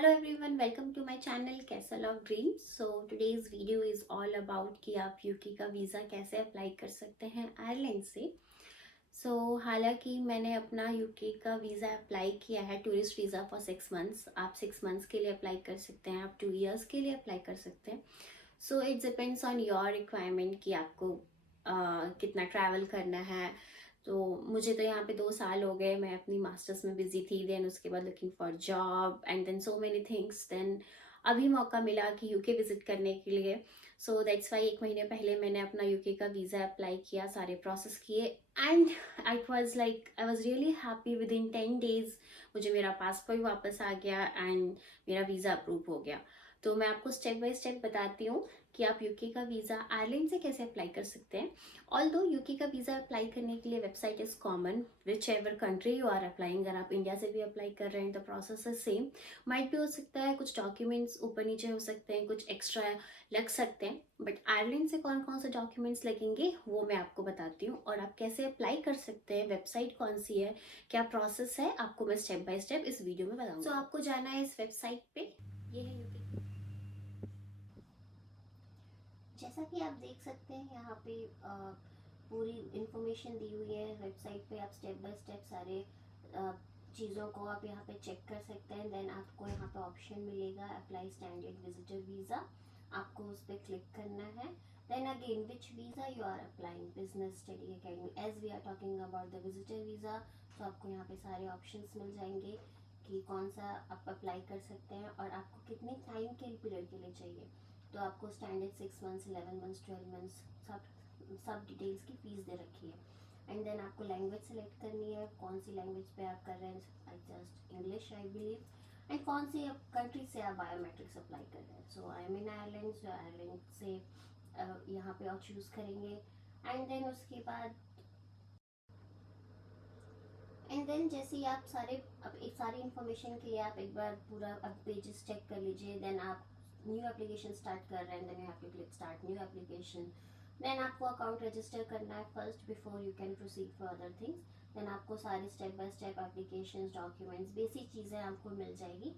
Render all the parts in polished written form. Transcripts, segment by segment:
Hello everyone, welcome to my channel Castle of Dreams. So today's video is all about कि आप UK का visa कैसे apply कर सकते हैं आयरलैंड से। हालांकि मैंने अपना यूके का वीज़ा अप्लाई किया है, टूरिस्ट वीज़ा फॉर 6 मंथ्स। आप 6 मंथ्स के लिए अप्लाई कर सकते हैं, आप 2 इयर्स के लिए अप्लाई कर सकते हैं। It depends on your requirement कि आपको कितना ट्रैवल करना है। तो मुझे तो यहाँ पे 2 साल हो गए, मैं अपनी मास्टर्स में बिजी थी, देन उसके बाद looking for job and then so many things. Then अभी मौका मिला कि यूके विजिट करने के लिए। दैट्स वाई 1 महीने पहले मैंने अपना यूके का वीज़ा अप्लाई किया, सारे प्रोसेस किए and I was really happy. With in 10 days मुझे मेरा पासपोर्ट वापस आ गया एंड मेरा वीज़ा अप्रूव हो गया। तो मैं आपको स्टेप बाय स्टेप बताती हूँ कि आप यूके का वीज़ा आयरलैंड से कैसे अप्लाई कर सकते हैं। ऑल्दो यूके का वीज़ा अप्लाई करने के लिए website is common whichever country you are applying. अगर आप इंडिया से भी अप्लाई कर रहे हैं तो प्रोसेस इज सेम। माइट भी हो सकता है कुछ डॉक्यूमेंट्स ऊपर नीचे हो सकते हैं, कुछ एक्स्ट्रा लग सकते हैं, बट आयरलैंड से कौन कौन से डॉक्यूमेंट्स लगेंगे वो मैं आपको बताती हूँ और आप कैसे अप्लाई कर सकते हैं, वेबसाइट कौन सी है, क्या प्रोसेस है, आपको मैं स्टेप बाय स्टेप इस वीडियो में बताऊँगी। आपको जाना है इस वेबसाइट पे, ये है यूके। जैसा कि आप देख सकते हैं यहाँ पे पूरी इंफॉर्मेशन दी हुई है वेबसाइट पे। आप स्टेप बाय स्टेप सारे चीज़ों को आप यहाँ पे चेक कर सकते हैं। देन आपको यहाँ पे ऑप्शन मिलेगा अप्लाई स्टैंडर्ड विजिटर वीज़ा, आपको उस पर क्लिक करना है। Then again which visa you are applying, business, study, academy. As we are talking about the visitor visa, तो आपको यहाँ पे सारे ऑप्शंस मिल जाएंगे कि कौन सा आप अप्लाई कर सकते हैं और आपको कितने टाइम के पीरियड के लिए चाहिए। तो आपको स्टैंडर्ड 6 मंथ्स, 11 मंथ्स, 12 मंथ्स सब डिटेल्स की फीस दे रखी है। एंड देन आपको लैंग्वेज सेलेक्ट करनी है, कौन सी लैंग्वेज पे आप कर रहे हैं। I just English I believe. And कौन सी कंट्री से आप बायोमेट्रिक्स अप्लाई कर रहे हैं। So I am in Ireland, so Ireland से यहाँ पे और चूज़ करेंगे। एंड देन उसके बाद जैसे ही आप एक सारी इन्फॉर्मेशन के लिए आप एक बार पूरा पेजेस चेक कर लीजिए। देन आप न्यू एप्लीकेशन स्टार्ट कर रहे हैं, then you have to click start new application. Then आपको अकाउंट रजिस्टर करना है first before you can proceed for other things. Then आपको सारी step by step application, documents, basic चीज़ें आपको मिल जाएगी।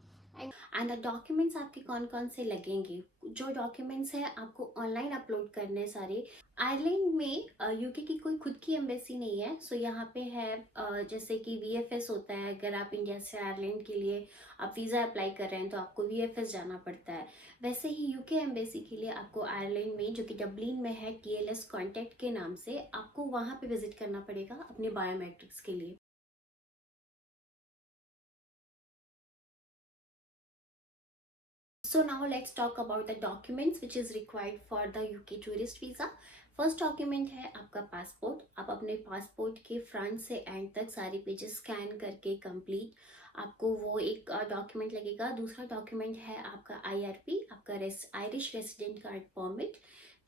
एंड डॉक्यूमेंट्स आपके कौन कौन से लगेंगे, जो डॉक्यूमेंट्स है आपको ऑनलाइन अपलोड करने हैं सारे। आयरलैंड में यूके की कोई खुद की एम्बेसी नहीं है। यहाँ पे है जैसे कि वीएफएस होता है। अगर आप इंडिया से आयरलैंड के लिए आप वीज़ा अप्लाई कर रहे हैं तो आपको वीएफएस जाना पड़ता है। वैसे ही यूके एम्बेसी के लिए आपको आयरलैंड में, जो कि डबलिन में है, टीएलएस कॉन्टैक्ट के नाम से, आपको वहाँ पे विजिट करना पड़ेगा अपने बायोमेट्रिक्स के लिए। So now let's talk about the documents which is required for the UK tourist visa. First document है आपका पासपोर्ट। आप अपने पासपोर्ट के फ्रंट से एंड तक सारे पेजेस स्कैन करके कंप्लीट, आपको वो एक डॉक्यूमेंट लगेगा। दूसरा डॉक्यूमेंट है आपका आईआरपी, आपका आयरिश रेसिडेंट कार्ड परमिट।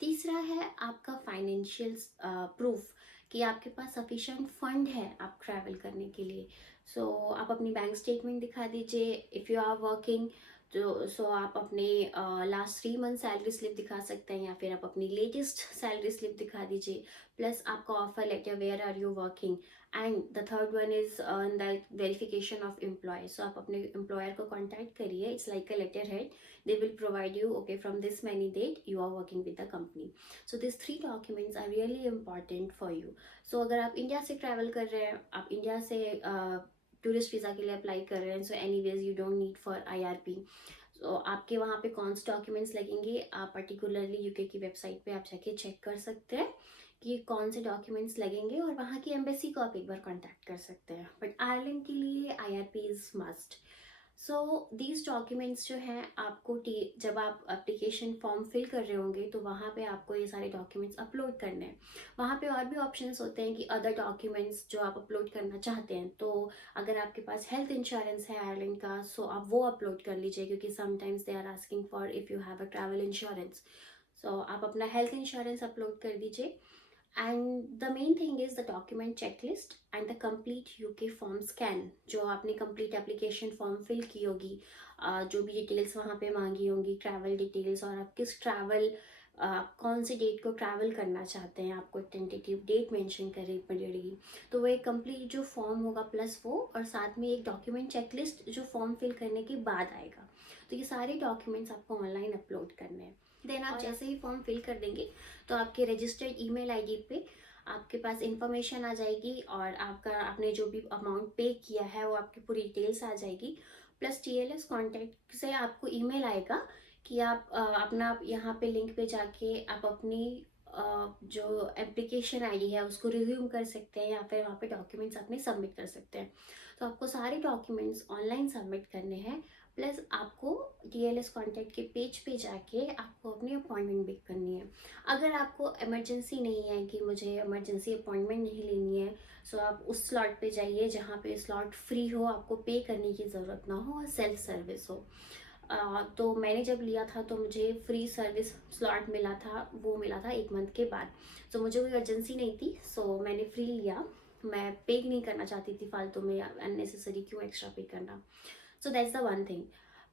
तीसरा है आपका फाइनेंशियल प्रूफ कि आपके पास सफिशेंट फंड है आप ट्रैवल करने के लिए। आप अपनी बैंक स्टेटमेंट दिखा दीजिए इफ़ यू आर वर्किंग। आप अपने लास्ट 3 मंथ सैलरी स्लिप दिखा सकते हैं या फिर आप अपनी लेटेस्ट सैलरी स्लिप दिखा दीजिए, प्लस आपका offer letter, where are you working. And the third one is the verification of employ. आप अपने एम्प्लॉयर को कांटेक्ट करिए, it's like a letter head. They will provide you, okay, from this many date you are working with the company. This 3 documents are really important for you. अगर आप India से travel कर रहे हैं, आप India से tourist visa के लिए अप्लाई कर रहे हैं, so anyways you don't need for IRP. आपके वहाँ पे कौन से डॉक्यूमेंट्स लगेंगे, आप पर्टिकुलरली यूके की वेबसाइट पे आप जाके चेक कर सकते हैं कि कौन से डॉक्यूमेंट्स लगेंगे और वहाँ की एम्बेसी को आप एक बार कांटेक्ट कर सकते हैं। बट आयरलैंड के लिए IRP is must. These documents जो हैं आपको जब आप एप्लीकेशन फॉर्म फिल कर रहे होंगे तो वहाँ पे आपको ये सारे डॉक्यूमेंट्स अपलोड करने हैं। वहाँ पे और भी ऑप्शंस होते हैं कि अदर डॉक्यूमेंट्स जो आप अपलोड करना चाहते हैं। तो अगर आपके पास हेल्थ इंश्योरेंस है आयरलैंड का, आप वो अपलोड कर लीजिए, क्योंकि sometimes they are asking for if you have a travel insurance. आप अपना हेल्थ इंश्योरेंस अपलोड कर दीजिए। And the main thing is the document checklist and the complete UK form scan. जो आपने कंप्लीट एप्लीकेशन फॉर्म फिल की होगी, जो भी डिटेल्स वहाँ पे मांगी होंगी, ट्रैवल डिटेल्स, और आप किस ट्रैवल आप कौन सी डेट को ट्रैवल करना चाहते हैं, आपको टेंटेटिव डेट मेंशन करनी पड़ेगी। तो वो एक कंप्लीट जो फॉर्म होगा प्लस वो, और साथ में एक डॉक्यूमेंट चेकलिस्ट जो फॉर्म फिल करने के बाद आएगा। तो ये सारे डॉक्यूमेंट्स आपको ऑनलाइन अपलोड करने हैं। देन आप जैसे ही फॉर्म फिल कर देंगे तो आपके रजिस्टर्ड ईमेल आईडी पे आपके पास इंफॉर्मेशन आ जाएगी, और आपने जो भी अमाउंट पे किया है वो आपकी पूरी डिटेल्स आ जाएगी। प्लस टीएलएस कॉन्टैक्ट से आपको ईमेल आएगा कि आप अपना यहाँ पे लिंक पे जाके आप अपनी जो एप्लीकेशन आईडी है उसको रिज्यूम कर सकते हैं, या फिर वहाँ पे डॉक्यूमेंट्स अपने सबमिट कर सकते हैं। तो आपको सारे डॉक्यूमेंट्स ऑनलाइन सबमिट करने हैं। प्लस आपको टीएलएस कॉन्टैक्ट के पेज पे जाके आपको अपनी अपॉइंटमेंट बुक करनी है। अगर आपको इमरजेंसी नहीं है कि मुझे इमरजेंसी अपॉइंटमेंट नहीं लेनी है, सो आप उस स्लॉट पे जाइए जहाँ पे स्लॉट फ्री हो, आपको पे करने की ज़रूरत ना हो और सेल्फ सर्विस हो। तो मैंने जब लिया था तो मुझे फ्री सर्विस स्लॉट मिला था, वो मिला था 1 मंथ के बाद। सो मुझे कोई अर्जेंसी नहीं थी, सो मैंने फ्री लिया। मैं पे नहीं करना चाहती थी फालतू में, अननेसेसरी क्यों एक्स्ट्रा पे करना। So that's the one thing.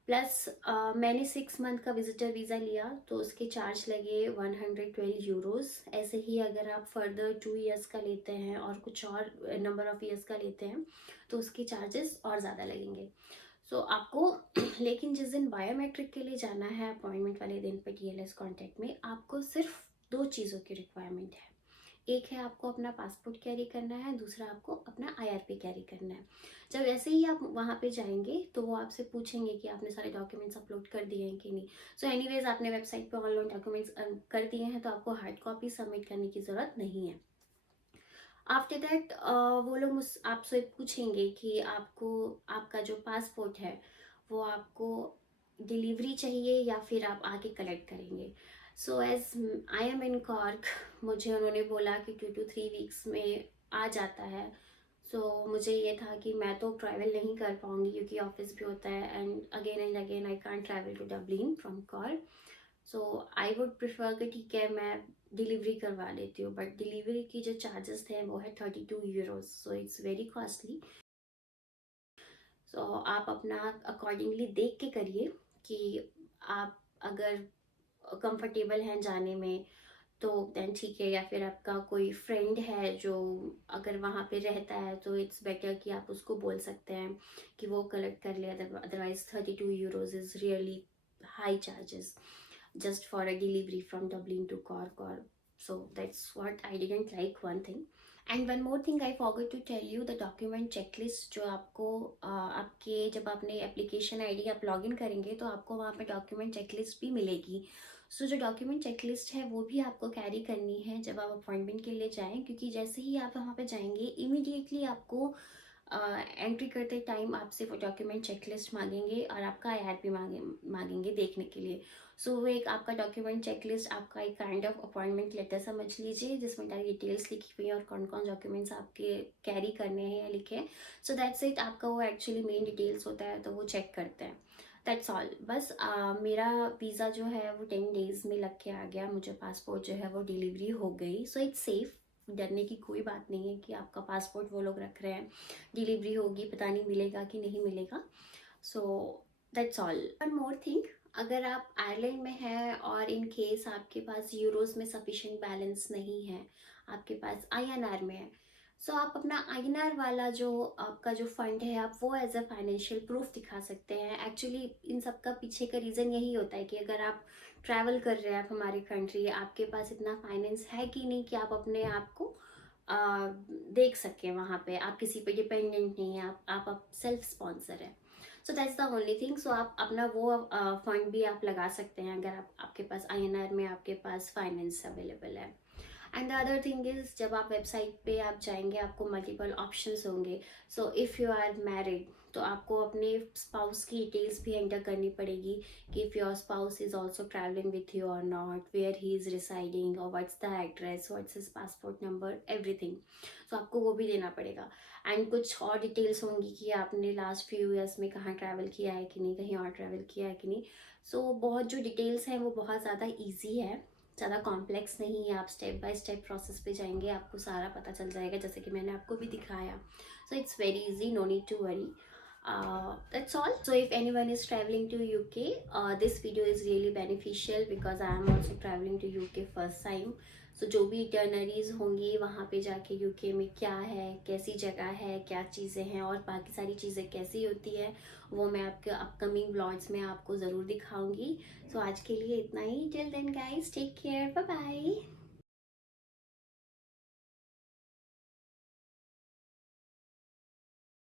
Plus मैंने 6 मंथ का विजिटर वीज़ा लिया तो उसके चार्ज लगे 112 यूरोज़। ऐसे ही अगर आप फर्दर 2 ईयर्स का लेते हैं और कुछ और नंबर ऑफ़ ईयर्स का लेते हैं तो उसके चार्जेस और ज़्यादा लगेंगे। सो आपको लेकिन जिस दिन बायोमेट्रिक के लिए जाना है अपॉइंटमेंट वाले दिन पे टीएलएस कॉन्टैक्ट में, आपको सिर्फ 2 चीज़ों की रिक्वायरमेंट है। एक है आपको अपना पासपोर्ट कैरी करना है, दूसरा आपको अपना आईआरपी कैरी करना है। जब ऐसे ही आप वहाँ पे जाएंगे तो वो आपसे पूछेंगे कि आपने सारे डॉक्यूमेंट्स अपलोड कर दिए हैं कि नहीं। सो एनीवेज आपने वेबसाइट पे ऑनलाइन डॉक्यूमेंट्स कर दिए हैं तो आपको हार्ड कॉपी सबमिट करने की ज़रूरत नहीं है। आफ्टर दैट वो लोग मुझ आपसे पूछेंगे कि आपको आपका जो पासपोर्ट है वो आपको डिलीवरी चाहिए या फिर आप आके कलेक्ट करेंगे। So as I am in Cork, मुझे उन्होंने बोला कि 2 to 3 वीक्स में आ जाता है। मुझे ये था कि मैं तो ट्रैवल नहीं कर पाऊंगी क्योंकि ऑफिस भी होता है, and again I can't travel to Dublin from Cork. I would prefer कि ठीक है मैं डिलीवरी करवा लेती हूँ, बट डिलीवरी की जो चार्जेस थे वो है 32 euros. So it's very costly. आप अपना अकॉर्डिंगली देख के करिए कि आप अगर कंफर्टेबल हैं जाने में तो देन ठीक है, या फिर आपका कोई फ्रेंड है जो अगर वहाँ पे रहता है तो इट्स बेटर कि आप उसको बोल सकते हैं कि वो कलेक्ट कर ले। Otherwise 32 euros is really high charges just for a delivery from Dublin to Cork. Or so that's what I didn't like, one thing. And one more thing I forgot to tell you, the document checklist जो आपको आपके जब आपने application ID आप login करेंगे तो आपको वहाँ पे डॉक्यूमेंट चेकलिस्ट भी मिलेगी। जो डॉक्यूमेंट चेकलिस्ट है वो भी आपको कैरी करनी है जब आप अपॉइंटमेंट के लिए जाएं, क्योंकि जैसे ही आप वहाँ पे जाएंगे इमीडिएटली आपको एंट्री करते टाइम आपसे वो डॉक्यूमेंट चेकलिस्ट मांगेंगे और आपका आईआरपी मांगेंगे देखने के लिए। वो एक आपका डॉक्यूमेंट चेकलिस्ट आपका एक काइंड ऑफ अपॉइंटमेंट लेटर समझ लीजिए, जिसमें सारी डिटेल्स लिखी हुई हैं और कौन कौन डॉक्यूमेंट्स आपके कैरी करने हैं या लिखे हैं। सो दैट्स इट, आपका वो एक्चुअली मेन डिटेल्स होता है तो वो चेक करते हैं। That's all. बस मेरा वीज़ा जो है वो 10 डेज में लग के आ गया, मुझे पासपोर्ट जो है वो डिलीवरी हो गई। सो इट्स सेफ, डरने की कोई बात नहीं है कि आपका पासपोर्ट वो लोग रख रहे हैं, डिलीवरी होगी पता नहीं मिलेगा कि नहीं मिलेगा। So that's all. One more thing, अगर आप आयरलैंड में हैं और इन केस आपके पास यूरोस में सफिशिएंट बैलेंस नहीं है, आपके पास आईएनआर में है, आप अपना आईएनआर वाला जो आपका जो फंड है आप वो एज अ फाइनेंशियल प्रूफ दिखा सकते हैं। एक्चुअली इन सब का पीछे का रीज़न यही होता है कि अगर आप ट्रैवल कर रहे हैं आप हमारी कंट्री, आपके पास इतना फाइनेंस है कि नहीं कि आप अपने आप को देख सकें वहाँ पे, आप किसी पे डिपेंडेंट नहीं है, आप सेल्फ स्पॉन्सर है। So that's the only thing. आप अपना वो फंड भी आप लगा सकते हैं अगर आपके पास आईएनआर में आपके पास फाइनेंस अवेलेबल है। And the other thing is, जब आप वेबसाइट पे आप जाएंगे आपको मल्टीपल ऑप्शंस होंगे। इफ़ यू आर मैरिड तो आपको अपने स्पाउस की डिटेल्स भी एंटर करनी पड़ेगी कि if your spouse is also travelling with you or not, where he is residing और what's the address, what's his passport number, everything. आपको वो भी देना पड़ेगा। एंड कुछ और डिटेल्स होंगी कि आपने लास्ट फ्यू ईयर्स में कहाँ ट्रैवल किया है कि नहीं, कहीं और ट्रैवल किया है कि नहीं। बहुत जो डिटेल्स हैं वो बहुत ज़्यादा ईजी है, ज़्यादा कॉम्प्लेक्स नहीं है। आप स्टेप बाय स्टेप प्रोसेस पे जाएंगे आपको सारा पता चल जाएगा, जैसे कि मैंने आपको भी दिखाया। It's very easy, no need to worry. That's all. So if anyone is traveling to UK, this video is really beneficial because I am also traveling to UK first time. So जो भी इटर्नरीज होंगी वहाँ पे जाके UK में क्या है, कैसी जगह है, क्या चीज़ें हैं और बाकी सारी चीज़ें कैसी होती है, वो मैं आपके अपकमिंग ब्लॉग्स में आपको ज़रूर दिखाऊंगी. सो आज के लिए इतना ही. Till then guys, take care, bye bye.